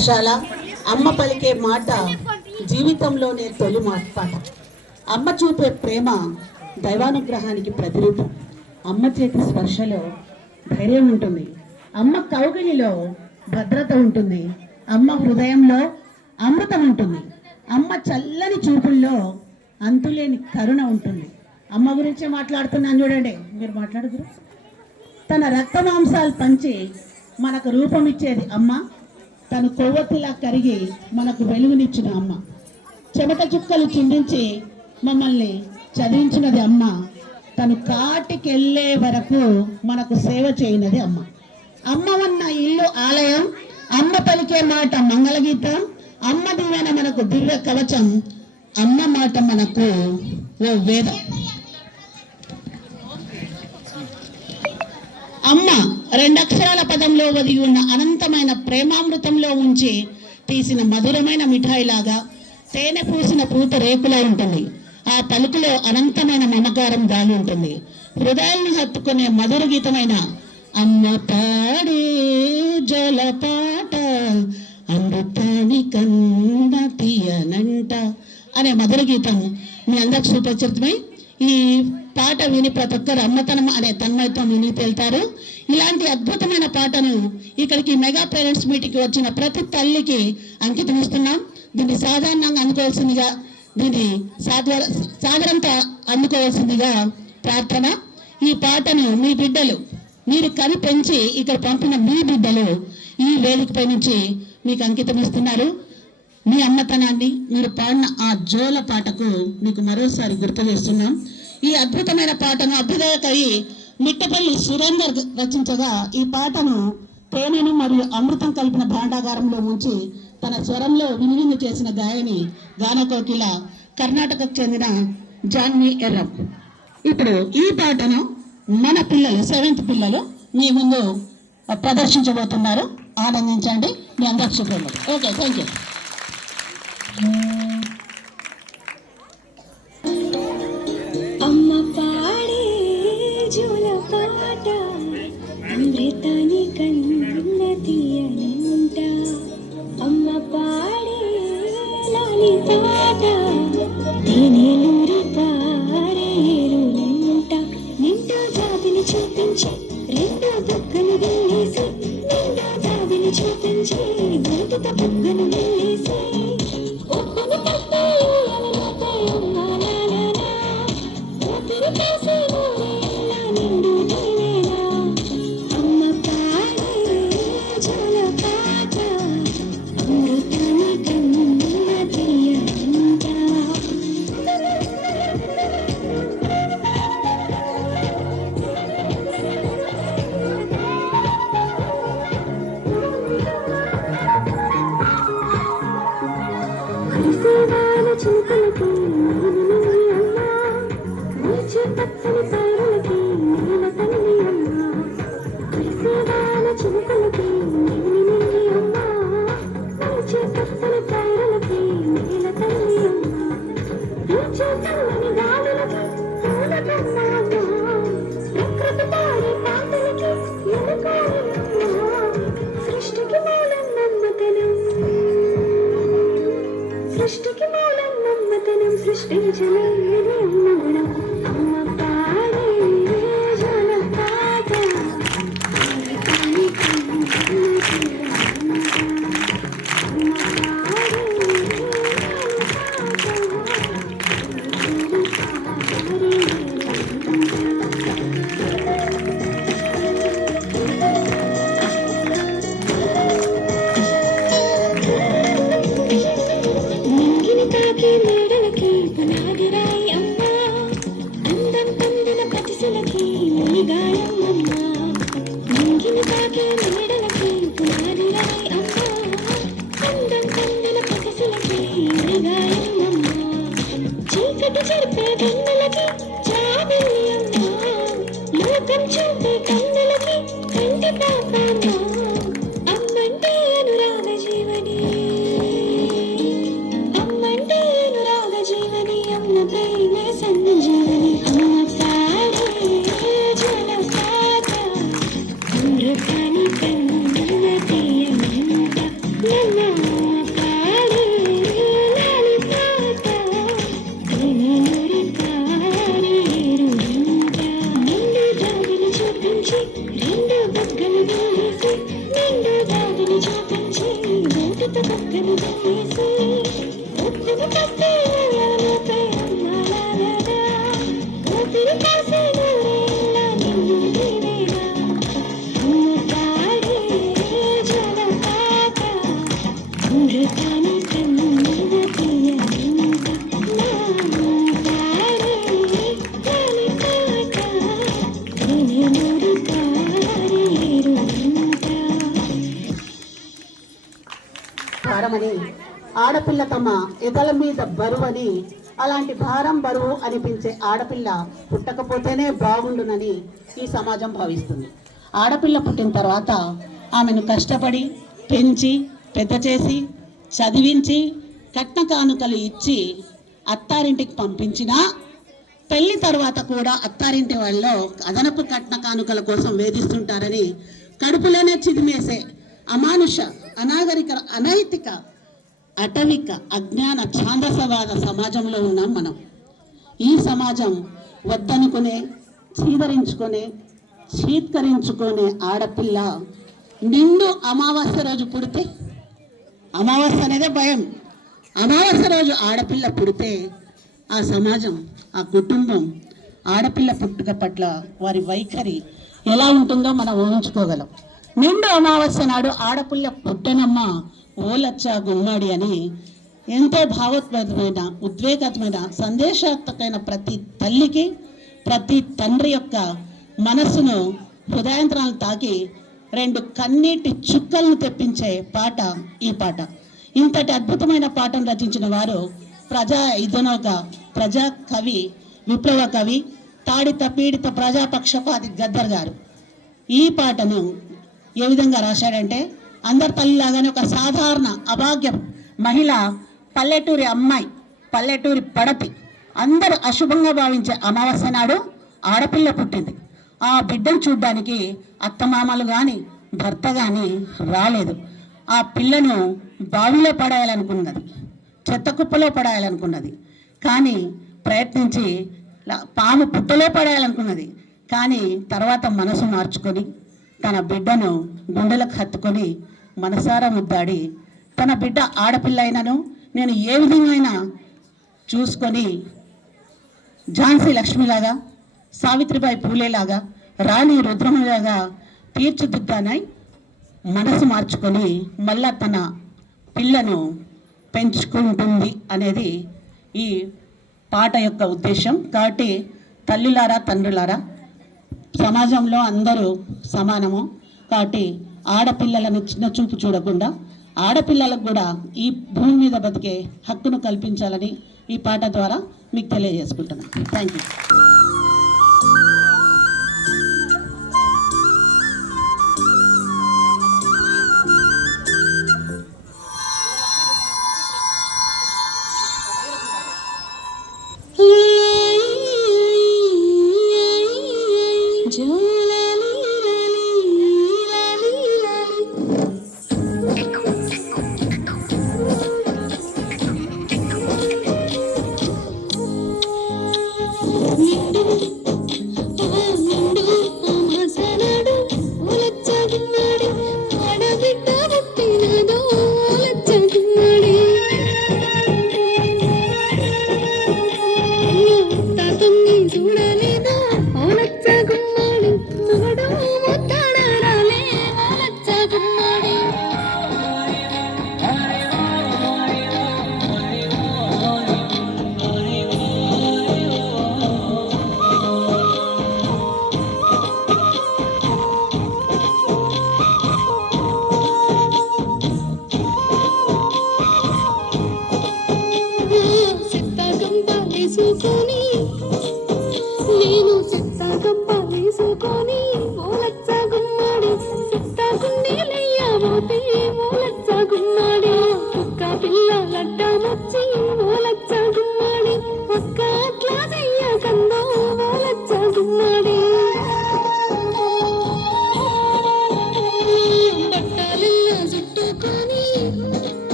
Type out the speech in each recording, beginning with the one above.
పాఠశాల అమ్మ పలికే మాట జీవితంలోనే తొలి పాట. అమ్మ చూపే ప్రేమ దైవానుగ్రహానికి ప్రతిరూపం. అమ్మ చేతి స్పర్శలో ధైర్యం ఉంటుంది, అమ్మ కౌగిలిలో భద్రత ఉంటుంది, అమ్మ హృదయంలో అమృతం ఉంటుంది, అమ్మ చల్లని చూపుల్లో అంతులేని కరుణ ఉంటుంది. అమ్మ గురించే మాట్లాడుతున్నాను చూడండి, మీరు మాట్లాడుతురు. తన రక్త మాంసాలు పంచి మనకు రూపం ఇచ్చేది అమ్మ, తను కొవ్వొత్తిలా కరిగి మనకు వెలుగునిచ్చిన అమ్మ, చెమట చుక్కలు చిందించి మమ్మల్ని చదివించినది అమ్మ, తను కాటికెళ్ళే వరకు మనకు సేవ చేయనది అమ్మ. అమ్మ ఉన్న ఇల్లు ఆలయం, అమ్మ పలికే మాట మంగళగీతం, అమ్మ దీవెన మనకు దివ్య కవచం, అమ్మ మాట మనకు ఓ వేదం. అమ్మ రెండక్షరాల పదంలో ఒదిగి ఉన్న అనంతమైన ప్రేమామృతంలో ఉంచి తీసిన మధురమైన మిఠాయిలాగా తేనె పూసిన పూత రేకులా ఉంటుంది. ఆ పలుకులో అనంతమైన మమకారం దాగి ఉంటుంది. హృదయాన్ని హత్తుకునే మధుర గీతమైన అమ్మ పాడే జలపాట అమృతాని కన్న తీయనంట అనే మధుర గీతం మీ అందరికి సుపరిచితమై ఈ పాట విని ప్రతి ఒక్కరు అమ్మతనం అనే తన్మయత్వం విని తేల్తారు. ఇలాంటి అద్భుతమైన పాటను ఇక్కడికి మెగా పేరెంట్స్ మీటింగ్కి వచ్చిన ప్రతి తల్లికి అంకితం ఇస్తున్నాం. దీన్ని సాధారణంగా అందుకోవాల్సిందిగా, దీన్ని సాధారణంగా అందుకోవాల్సిందిగా ప్రార్థన. ఈ పాటను మీ బిడ్డలు, మీరు కని పెంచి ఇక్కడ పంపిన మీ బిడ్డలు ఈ వేదికపై నుంచి మీకు అంకితం ఇస్తున్నారు. మీ అమ్మతనాన్ని మీరు పాడిన ఆ జోల పాటకు మీకు మరోసారి గుర్తు చేస్తున్నాం. ఈ అద్భుతమైన పాటను అభ్యుదయ కవి మిట్టపల్లి సురేందర్ రచించగా, ఈ పాటను తేనెను మరియు అమృతం కలిపిన భాండాగారంలో ఉంచి తన స్వరంలో వినివిందు చేసిన గాయని గానకోకిల కర్ణాటకకు చెందిన జాన్వి ఎర్రం. ఇప్పుడు ఈ పాటను మన పిల్లలు 7th పిల్లలు మీ ముందు ప్రదర్శించబోతున్నారు. ఆనందించండి. మీ అందరికి శుభ్రంగా. Okay, thank you. అమ్మ పాడే జోల పాట అమృతాని కన్న తీయనంట, అమ్మ పాడే లాలి పాట తేనెలూరి పారేరులంట, నిండు జాబిని చూపించి రెండు బుగ్గలు వెళ్ళేసి, నిండు జాబిని చూపించి గొంతుక బుగ్గను వెళ్ళేసి, చిలుకలకి అమ్మ, మూచి పచ్చని పైరులకి నీల తల్లి అమ్మ, కలిసేవాల చిలుకలకి అమ్మ, మూచి పచ్చని పైరులకి నీల తల్లి అమ్మ, మూచి చల్లని గాలులకి పూల కమ్మ అమ్మ, ప్రకృతి పాడే పాటలకి ఎలుకాలి అమ్మ, సృష్టికి మూలం నమ్మతనం, సృష్టికి మూలం నమ్మతనం, సృష్టించలేని అమ్మగుణం. అమ్మ పాడే జోల పాట అమృతాని కన్న తీయనంట, అమ్మ పాడే మేడలకి పునాదిరాయి అమ్మ, అందం పొందిన నోటితో పక్కన చేసి ఒప్పును కస్తే లోపే అమ్మాలాలగా ఊపిరి కాసే నూరేళ్ళ నిన్ను నీవేగా అమ్మకాడే జలపాత అమృతాన్ని కన్నుల తీయనింత నా అమ్మకాడే గాలిపాట వెనుముడు తారేరు భారమని ఆడపిల్ల తమ ఎదల మీద బరువని, అలాంటి భారం బరువు అనిపించే ఆడపిల్ల పుట్టకపోతేనే బాగుండునని ఈ సమాజం భావిస్తుంది. ఆడపిల్ల పుట్టిన తర్వాత ఆమెను కష్టపడి పెంచి పెద్ద చేసి చదివించి కట్న కానుకలు ఇచ్చి అత్తారింటికి పంపించినా పెళ్లి తర్వాత కూడా అత్తారింటి వాళ్ళు అదనపు కట్న కానుకల కోసం వేధిస్తుంటారని కడుపులోనే చిదిమేసే అమానుష, అనాగరిక, అనైతిక, అటవిక, అజ్ఞాన, ఛాందసవాద సమాజంలో ఉన్నాం మనం. ఈ సమాజం వద్దనుకునే, చీదరించుకునే, చీత్కరించుకునే ఆడపిల్ల నిండు అమావాస్య రోజు పుడితే, అమావాస్య అనేదే భయం, అమావాస్య రోజు ఆడపిల్ల పుడితే ఆ సమాజం, ఆ కుటుంబం ఆడపిల్ల పుట్టుక పట్ల వారి వైఖరి ఎలా ఉంటుందో మనం ఊహించుకోగలం. నిండు అమావాస్య నాడు ఆడపిల్ల పుట్టెనమ్మ ఓలచ్చ గుమ్మాడి అని ఎంతో భావోద్వేగమైన, ఉద్వేగమైన, సందేశాత్మకమైన ప్రతి తల్లికి, ప్రతి తండ్రి యొక్క మనస్సును, హృదయాంతరాలను తాకి 2 కన్నీటి చుక్కలను తెప్పించే పాట ఈ పాట. ఇంతటి అద్భుతమైన పాటను రచించిన వారు ప్రజా ఇదనోక, ప్రజా కవి, విప్లవ కవి, తాడిత పీడిత ప్రజాపక్షపాతి గద్దర్ గారు. ఈ పాటను ఏ విధంగా రాశాడంటే, అందరి తల్లిలాగానే ఒక సాధారణ అభాగ్య మహిళ, పల్లెటూరి అమ్మాయి, పల్లెటూరి పడతి, అందరూ అశుభంగా భావించే అమావాస్య నాడు ఆడపిల్ల పుట్టింది. ఆ బిడ్డను చూడ్డానికి అత్తమామలు కానీ భర్త కానీ రాలేదు. ఆ పిల్లను బావిలో పడేయాలనుకున్నది, చెత్త కుప్పలో పడేయాలనుకున్నది, కానీ ప్రయత్నించి పాము పుట్టలో పడేయాలనుకున్నది. కానీ తర్వాత మనసు మార్చుకొని తన బిడ్డను గుండెలకు హత్తుకొని మనసారా ముద్దాడి, తన బిడ్డ ఆడపిల్ల అయినను నేను ఏ విధంగా చూసుకొని ఝాన్సీ లక్ష్మిలాగా, సావిత్రిబాయి పూలేలాగా, రాణి రుద్రమలాగా తీర్చిదిద్దానై మనసు మార్చుకొని మళ్ళా తన పిల్లను పెంచుకుంటుంది అనేది ఈ పాట యొక్క ఉద్దేశం. కాబట్టి తల్లులారా, తండ్రులారా, సమాజంలో అందరూ సమానము. కాబట్టి ఆడపిల్లలను చిన్న చూపు చూడకుండా ఆడపిల్లలకు కూడా ఈ భూమి మీద బతికే హక్కును కల్పించాలని ఈ పాట ద్వారా మీకు తెలియజేసుకుంటున్నాను. Thank you.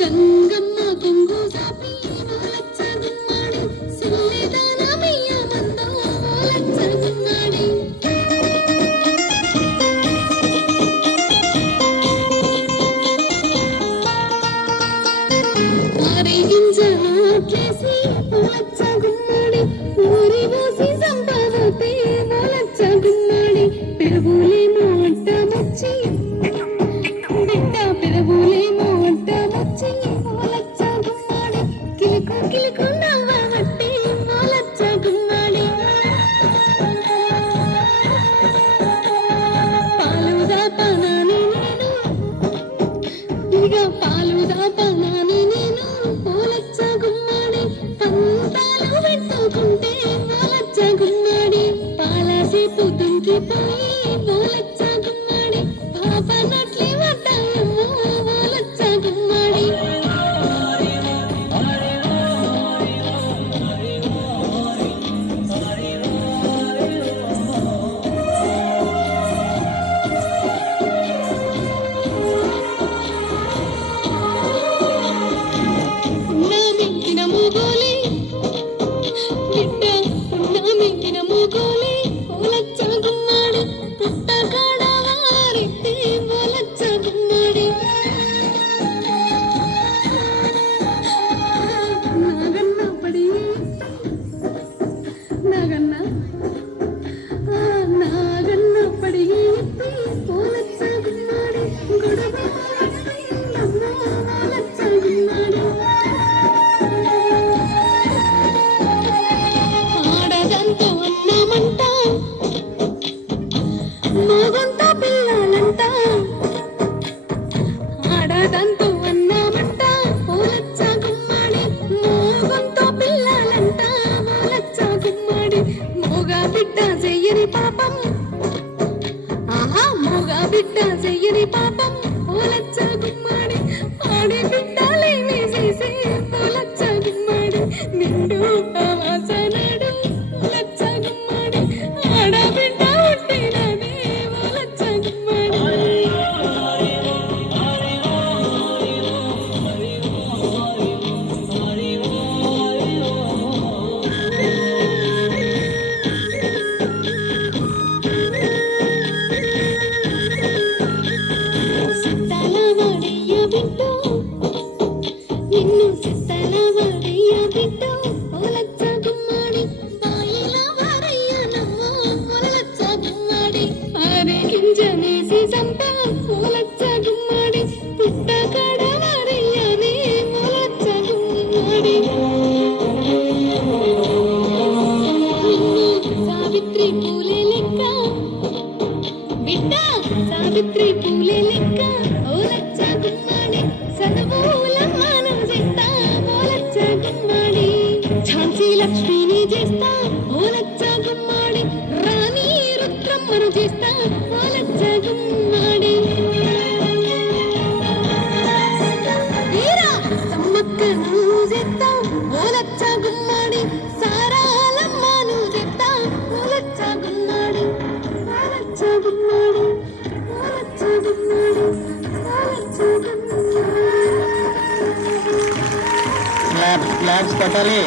గంగమ్మ కొంగు సాపి లచ్చ గుమ్మడి సిల్లిదాన పారిపోయి ఓలచ్చ గుమ్మడి పాప నట్లే వడ్డాయమ్మో ఓలచ్చ గుమ్మడి ఉన్నా మింగిన మూగోలే బిడ్డ ఉన్నా మింగిన మూగోలే ఓలచ్చ గుమ్మడి పుట్టగాడ వారెత్తే ఓలచ్చ గుమ్మడి నాగన్న పడి నాగన్న నాగన్న పడి ఓలచ్చ గుమ్మడి గొడవ ఓలచ్చ గుమ్మడి ఆడదంతో అన్నామంట మగంత పిల్లలంట ఆడదంతో అన్నామంట ఓలచ్చ గుమ్మడి మగంత పిల్లలంట ఓలచ్చ గుమ్మడి మోగ బిడ్డ చెయ్యని పాపం ఆహా మోగ బిడ్డ చెయ్యని పాపం ఓలచ్చ గుమ్మడి ఆడి బిడ్డలేమి చేసే ఓలచ్చ గుమ్మడి నిండు ఆవాసనాడు ఓలచ్చ గుమ్మడి ఆడబిడ్డ పుట్టినదే ఓలచ్చ గుమ్మడి సిత్తాల వాడయ్య బిడ్డో నిన్ను సిత్తాల వాడయ్య బిడ్డో ఓలచ్చ గుమ్మడి బాయిల వారయ్య నమ్మో ఓలచ్చ గుమ్మడి అరే గింజనేసి చంప ఓలచ్చ గుమ్మడి పుట్టకాడ వారయ్యనే ఓలచ్చ గుమ్మడి నిన్ను సావిత్రి పూలే లెక్క బిడ్డ సావిత్రి పూలే లెక్క ఓలచ్చ గుమ్మడి చదువులమ్మను చేస్తా ఓలచ్చ గుమ్మడి ఝాన్సీ లక్ష్మిని చేస్తా ఓలచ్చ గుమ్మడి రాణి రుద్రమ్మను చేస్తా ఓలచ్చ గుమ్మడి వీరా సమ్మక్కను చేస్తా ఓలచ్చ గుమ్మడి సారాలమ్మను చేస్తా ఓలచ్చ గుమ్మడి ఓలచ్చ గుమ్మడి ఓలచ్చ గుమ్మడి ఓలచ్చ గుమ్మడి క్లాప్స్ కొట్టాలి.